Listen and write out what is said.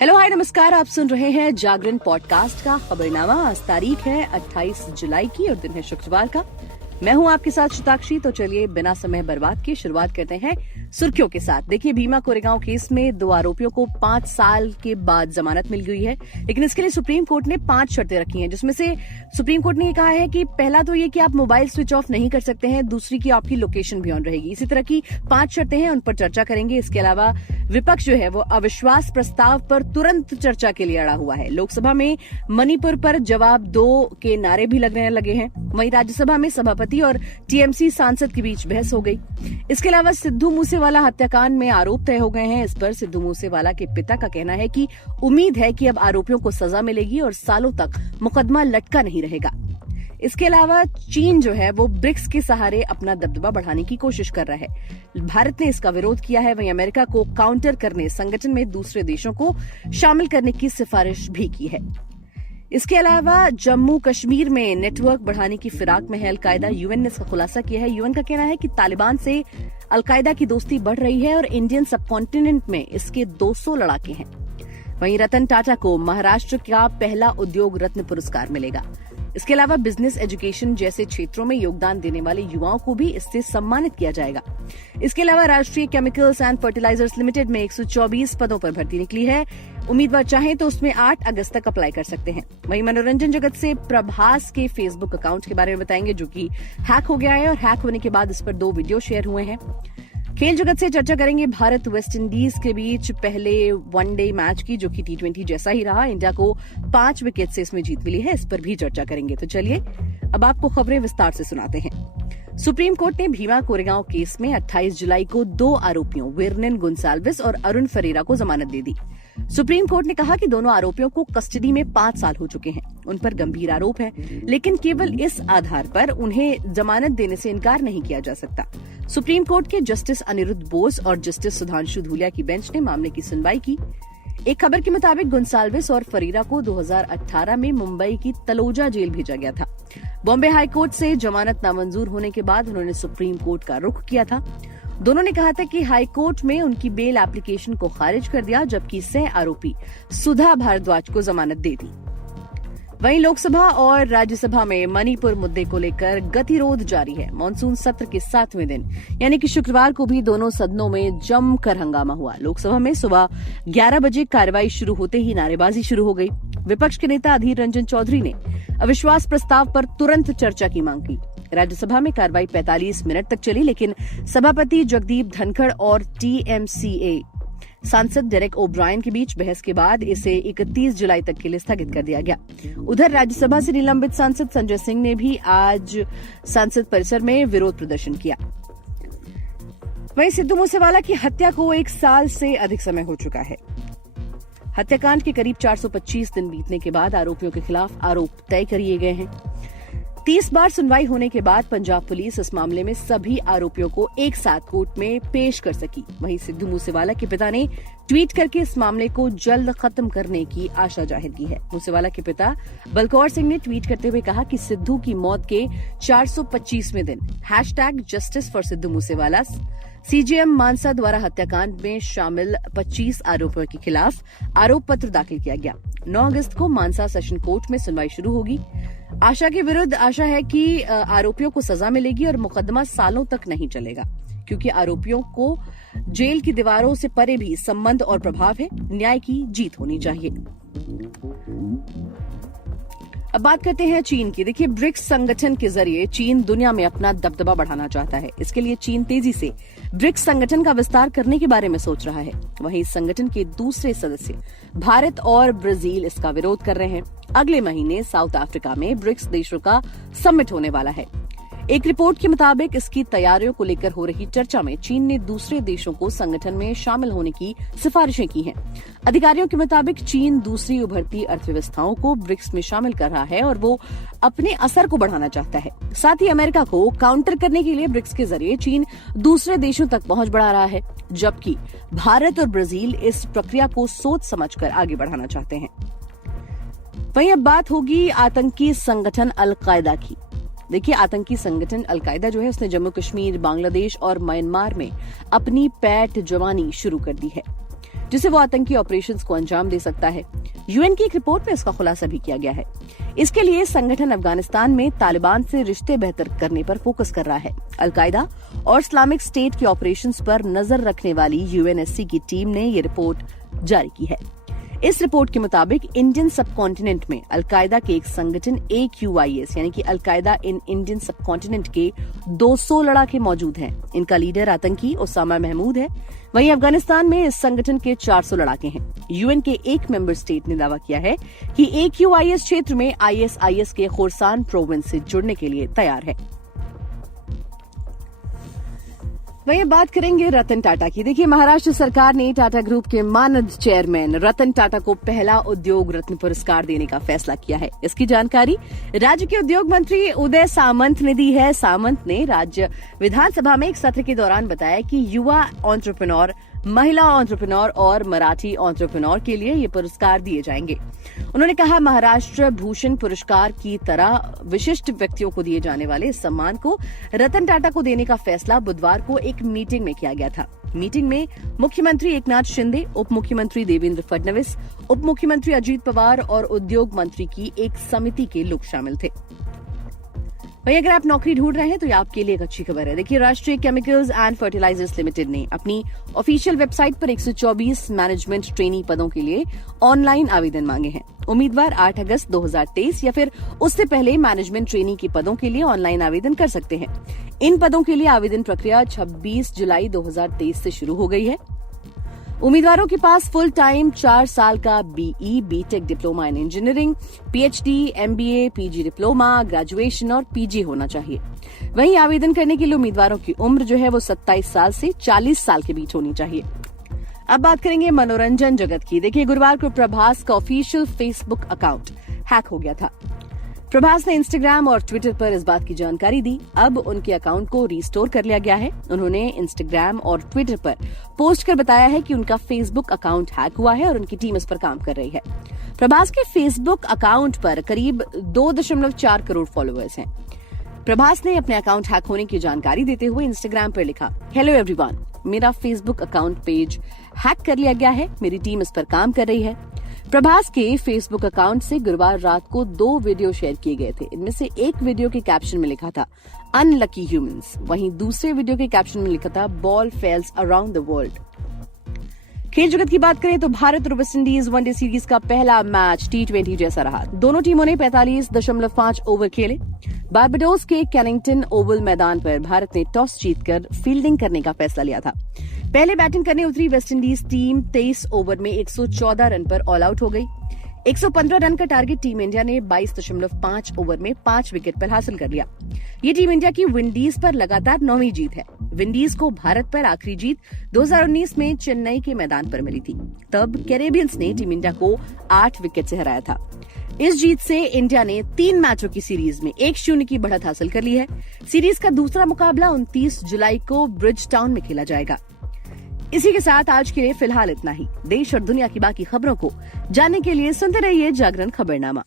Hello hi नमस्कार, आप सुन रहे हैं जागरण पॉडकास्ट का खबरनामा। आज तारीख है 28 जुलाई की और दिन है शुक्रवार का। मैं हूं आपके साथ शताक्षी। तो चलिए बिना समय बर्बाद किए शुरुआत करते हैं सुर्खियों के साथ। देखिए, भीमा कोरेगांव केस में 2 आरोपियों को 5 साल के बाद जमानत मिल गई है, लेकिन इसके लिए सुप्रीम कोर्ट ने 5 शर्तें रखी हैं, जिसमें से सुप्रीम कोर्ट ने ये कहा है कि पहला तो ये कि आप मोबाइल स्विच ऑफ नहीं कर सकते हैं, दूसरी की आपकी लोकेशन भी ऑन रहेगी। इसी तरह की 5 शर्तें हैं, उन पर चर्चा करेंगे। इसके अलावा विपक्ष जो है वो अविश्वास प्रस्ताव पर तुरंत चर्चा के लिए अड़ा हुआ है। लोकसभा में मणिपुर पर जवाब दो के नारे भी लगने लगे हैं। वहीं राज्यसभा में सभापति और टीएमसी सांसद के बीच बहस हो गई। इसके अलावा सिद्धू मूसेवाला हत्याकांड में आरोप तय हो गए हैं। इस पर सिद्धू मूसेवाला के पिता का कहना है कि उम्मीद है कि अब आरोपियों को सजा मिलेगी और सालों तक मुकदमा लटका नहीं रहेगा। इसके अलावा चीन जो है वो ब्रिक्स के सहारे अपना दबदबा बढ़ाने की कोशिश कर रहा है। भारत ने इसका विरोध किया है। वहीं अमेरिका को काउंटर करने संगठन में दूसरे देशों को शामिल करने की सिफारिश भी की है। इसके अलावा जम्मू कश्मीर में नेटवर्क बढ़ाने की फिराक में है अलकायदा। यूएन ने इसका खुलासा किया है। यूएन का कहना है कि तालिबान से अलकायदा की दोस्ती बढ़ रही है और इंडियन सबकॉन्टिनेंट में इसके 200 लड़ाके हैं। वहीं रतन टाटा को महाराष्ट्र का पहला उद्योग रत्न पुरस्कार मिलेगा। इसके अलावा बिजनेस एजुकेशन जैसे क्षेत्रों में योगदान देने वाले युवाओं को भी इससे सम्मानित किया जाएगा। इसके अलावा राष्ट्रीय केमिकल्स एंड फर्टिलाइजर्स लिमिटेड में 124 पदों पर भर्ती निकली है। उम्मीदवार चाहें तो उसमें 8 अगस्त तक अप्लाई कर सकते हैं। वहीं मनोरंजन जगत से प्रभास के फेसबुक अकाउंट के बारे में बताएंगे, जो कि हैक हो गया है और हैक होने के बाद इस पर 2 वीडियो शेयर हुए हैं। खेल जगत से चर्चा करेंगे भारत वेस्ट इंडीज के बीच पहले वनडे मैच की, जो कि T20 जैसा ही रहा। इंडिया को 5 विकेट से इसमें जीत मिली है, इस पर भी चर्चा करेंगे। तो चलिए अब आपको खबरें विस्तार से सुनाते हैं। सुप्रीम कोर्ट ने भीमा कोरेगांव केस में 28 जुलाई को 2 आरोपियों विर्निन गुनसाल्विस और अरुण फरेरा को जमानत दे दी। सुप्रीम कोर्ट ने कहा कि दोनों आरोपियों को कस्टडी में 5 साल हो चुके हैं। उन पर गंभीर आरोप है, लेकिन केवल इस आधार पर उन्हें जमानत देने से इनकार नहीं किया जा सकता। सुप्रीम कोर्ट के जस्टिस अनिरुद्ध बोस और जस्टिस सुधांशु धूलिया की बेंच ने मामले की सुनवाई की। एक खबर के मुताबिक गुनसाल्विस और फरीरा को 2018 में मुंबई की तलोजा जेल भेजा गया था। बॉम्बे हाईकोर्ट से जमानत नामंजूर होने के बाद उन्होंने सुप्रीम कोर्ट का रुख किया था। दोनों ने कहा था कि हाईकोर्ट में उनकी बेल एप्लीकेशन को खारिज कर दिया, जबकि सह आरोपी सुधा भारद्वाज को जमानत दे दी। वहीं लोकसभा और राज्यसभा में मणिपुर मुद्दे को लेकर गतिरोध जारी है। मॉनसून सत्र के 7वें दिन यानी कि शुक्रवार को भी दोनों सदनों में जमकर हंगामा हुआ। लोकसभा में सुबह 11 बजे कार्रवाई शुरू होते ही नारेबाजी शुरू हो गई। विपक्ष के नेता अधीर रंजन चौधरी ने अविश्वास प्रस्ताव पर तुरंत चर्चा की मांग की। राज्यसभा में कार्रवाई 45 मिनट तक चली, लेकिन सभापति जगदीप धनखड़ और टीएमसीए सांसद डेरेक ओब्रायन के बीच बहस के बाद इसे 31 जुलाई तक के लिए स्थगित कर दिया गया। उधर राज्यसभा से निलंबित सांसद संजय सिंह ने भी आज संसद परिसर में विरोध प्रदर्शन किया। वहीं सिद्धू मूसेवाला की हत्या को 1 साल से अधिक समय हो चुका है। हत्याकांड के करीब 425 दिन बीतने के बाद आरोपियों के खिलाफ आरोप तय किए गए हैं। 30 बार सुनवाई होने के बाद पंजाब पुलिस इस मामले में सभी आरोपियों को एक साथ कोर्ट में पेश कर सकी। वहीं सिद्धू मूसेवाला के पिता ने ट्वीट करके इस मामले को जल्द खत्म करने की आशा जाहिर की है। मूसेवाला के पिता बलकौर सिंह ने ट्वीट करते हुए कहा कि सिद्धू की मौत के 425वें दिन #justice for Sidhu Moosewala CJM Mansa द्वारा हत्याकांड में शामिल 25 आरोपियों के खिलाफ आरोप पत्र दाखिल किया गया। 9 अगस्त को मानसा सेशन कोर्ट में सुनवाई शुरू होगी। आशा के विरुद्ध आशा है कि आरोपियों को सजा मिलेगी और मुकदमा सालों तक नहीं चलेगा, क्योंकि आरोपियों को जेल की दीवारों से परे भी संबंध और प्रभाव है। न्याय की जीत होनी चाहिए। अब बात करते हैं चीन की। देखिए, ब्रिक्स संगठन के जरिए चीन दुनिया में अपना दबदबा बढ़ाना चाहता है। इसके लिए चीन तेजी से ब्रिक्स संगठन का विस्तार करने के बारे में सोच रहा है। वहीं इस संगठन के दूसरे सदस्य भारत और ब्राजील इसका विरोध कर रहे हैं। अगले महीने साउथ अफ्रीका में ब्रिक्स देशों का समिट होने वाला है। एक रिपोर्ट के मुताबिक इसकी तैयारियों को लेकर हो रही चर्चा में चीन ने दूसरे देशों को संगठन में शामिल होने की सिफारिशें की हैं। अधिकारियों के मुताबिक चीन दूसरी उभरती अर्थव्यवस्थाओं को ब्रिक्स में शामिल कर रहा है और वो अपने असर को बढ़ाना चाहता है। साथ ही अमेरिका को काउंटर करने के लिए ब्रिक्स के जरिए चीन दूसरे देशों तक पहुंच बढ़ा रहा है, जबकि भारत और ब्राजील इस प्रक्रिया को सोच समझकर आगे बढ़ाना चाहते हैं। वहीं अब बात होगी आतंकी संगठन अलकायदा की। देखिए, आतंकी संगठन अलकायदा जो है उसने जम्मू कश्मीर, बांग्लादेश और म्यांमार में अपनी पैठ जमानी शुरू कर दी है। जिसे वो आतंकी ऑपरेशंस को अंजाम दे सकता है। यूएन की एक रिपोर्ट में इसका खुलासा भी किया गया है। इसके लिए संगठन अफगानिस्तान में तालिबान से रिश्ते बेहतर करने पर फोकस कर रहा है। अलकायदा और इस्लामिक स्टेट के ऑपरेशंस पर नजर रखने वाली यूएनएससी की टीम ने ये रिपोर्ट जारी की है। इस रिपोर्ट के मुताबिक इंडियन सबकॉन्टिनेंट में अलकायदा के एक संगठन AQIS यानी कि अलकायदा इन इंडियन सबकॉन्टिनेंट के 200 लड़ाके मौजूद हैं। इनका लीडर आतंकी उसामा महमूद है। वहीं अफगानिस्तान में इस संगठन के 400 लड़ाके हैं। यूएन के एक मेंबर स्टेट ने दावा किया है कि AQIS क्षेत्र में ISIS के खोरसान प्रोविंस से जुड़ने के लिए तैयार है। वहीं बात करेंगे रतन टाटा की। देखिए, महाराष्ट्र सरकार ने टाटा ग्रुप के मानद चेयरमैन रतन टाटा को पहला उद्योग रत्न पुरस्कार देने का फैसला किया है। इसकी जानकारी राज्य के उद्योग मंत्री उदय सामंत ने दी है। सामंत ने राज्य विधानसभा में एक सत्र के दौरान बताया कि युवा एंटरप्रेन्योर, महिला एंटरप्रेन्योर और मराठी एंटरप्रेन्योर के लिए ये पुरस्कार दिए जाएंगे। उन्होंने कहा, महाराष्ट्र भूषण पुरस्कार की तरह विशिष्ट व्यक्तियों को दिए जाने वाले इस सम्मान को रतन टाटा को देने का फैसला बुधवार को एक मीटिंग में किया गया था। मीटिंग में मुख्यमंत्री एकनाथ शिंदे, उप मुख्यमंत्री देवेंद्र फडणवीस, उप मुख्यमंत्री अजीत पवार और उद्योग मंत्री की एक समिति के लोग शामिल थे। वहीं अगर आप नौकरी ढूंढ रहे हैं तो ये आपके लिए एक अच्छी खबर है। देखिए, राष्ट्रीय केमिकल्स एंड फर्टिलाइजर्स लिमिटेड ने अपनी ऑफिशियल वेबसाइट पर 124 मैनेजमेंट ट्रेनी पदों के लिए ऑनलाइन आवेदन मांगे हैं। उम्मीदवार 8 अगस्त 2023 या फिर उससे पहले मैनेजमेंट ट्रेनी के पदों के लिए ऑनलाइन आवेदन कर सकते हैं। इन पदों के लिए आवेदन प्रक्रिया 26 जुलाई 2023 से शुरू हो गई है। उम्मीदवारों के पास फुल टाइम 4 साल का BE, BTech diploma in engineering, PhD, MBA, PG diploma, graduation और PG होना चाहिए। वहीं आवेदन करने के लिए उम्मीदवारों की उम्र जो है वो 27 साल से 40 साल के बीच होनी चाहिए। अब बात करेंगे मनोरंजन जगत की। देखिए, गुरुवार को प्रभास का ऑफिशियल फेसबुक अकाउंट हैक हो गया था। प्रभास ने इंस्टाग्राम और ट्विटर पर इस बात की जानकारी दी। अब उनके अकाउंट को रिस्टोर कर लिया गया है। उन्होंने इंस्टाग्राम और ट्विटर पर पोस्ट कर बताया है कि उनका फेसबुक अकाउंट हैक हुआ है और उनकी टीम इस पर काम कर रही है। प्रभास के फेसबुक अकाउंट पर करीब 2.4 करोड़ फॉलोअर्स हैं। प्रभास ने अपने अकाउंट हैक होने की जानकारी देते हुए इंस्टाग्राम पर लिखा, हेलो एवरीवन, मेरा फेसबुक अकाउंट पेज हैक कर लिया गया है। मेरी टीम इस पर काम कर रही है। प्रभास के फेसबुक अकाउंट से गुरुवार रात को 2 वीडियो शेयर किए गए थे। इनमें से एक वीडियो के कैप्शन में लिखा था अनलकी ह्यूमंस, वहीं दूसरे वीडियो के कैप्शन में लिखा था ball fails around the world. खेल जगत की बात करें तो भारत और वेस्टइंडीज वनडे सीरीज का पहला मैच T20 जैसा रहा। दोनों टीमों ने 45.5 ओवर खेले। बारबाडोस के कैनिंगटन ओवल मैदान पर भारत ने टॉस जीतकर फील्डिंग करने का फैसला लिया था। पहले बैटिंग करने उतरी वेस्टइंडीज टीम 23 ओवर में 114 रन पर ऑल आउट हो गई। 115 रन का टारगेट टीम इंडिया ने 22.5 ओवर में 5 विकेट पर हासिल कर लिया। ये टीम इंडिया की विंडीज पर लगातार 9वीं जीत है। विंडीज को भारत पर आखिरी जीत 2019 में चेन्नई के मैदान पर मिली थी। तब कैरेबियंस ने टीम इंडिया को 8 विकेट से हराया था। इस जीत से इंडिया ने 3 मैचों की सीरीज में 1-0 की बढ़त हासिल कर ली है। सीरीज का दूसरा मुकाबला 29 जुलाई को ब्रिज टाउन में खेला जाएगा। इसी के साथ आज के लिए फिलहाल इतना ही। देश और दुनिया की बाकी खबरों को जानने के लिए सुनते रहिए जागरण खबरनामा।